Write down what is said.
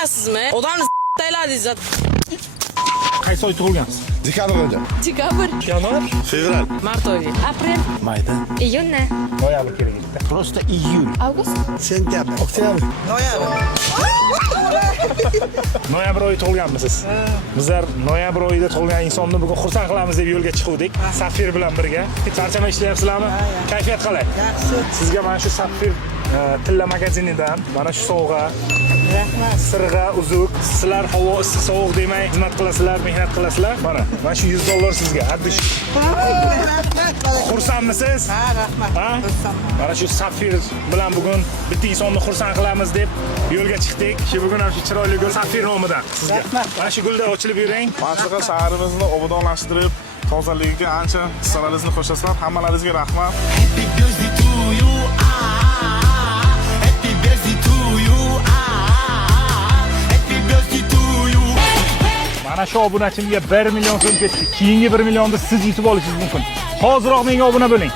Bilasizmi? Odamni tayladingiz. Qaysi oy tug'ilgansiz? Dekabrda. Dekabr, Yanvar, Fevral. Mart oyi. aprel, Mayda. iyun, noyabr kerak edi. Просто июль. avgust, Sentyabr. Oktyabr. Noyabr oyi tug'ilganmisiz? Bizlar noyabr oyida tug'ilgan insonni bugun xursand qilamiz deb yo'lga chiqdik. Safir bilan birga. Charchamay ishlayapsizlarmi? Kayfiyat qalay? Yaxshi. Sizga mana shu Safir tilla magazinidan mana shu sovg'a, Rahmat. sirg'a, uzuk. Sizlar havo issiq sovuq demay xizmat qilasizlar, mehnat qilasizlar. Mana shu $100 sizga. Addish. Rahmat. Xursandmisiz? Ha, rahmat. Ha? Mana shu Safir bilan bugun bitta insonni xursand qilamiz deb yo'lga chiqdik. Shu bugun ham shu chiroyli gul Safir nomidan sizga. Mana shu gulda ochilib yuring. Mantiqa shaharimizni obodonlashtirib, tozaligiga ancha hissalaringizni qo'shasizlar. Hammalaringizga rahmat. Happy birthday to you, happy birthday to you, happy birthday to you. Mana shu obunachimga 1 million so'm ketdi. Keyingi 1 millionni siz yutib olishingiz mumkin. Hoziroq menga obuna bo'ling.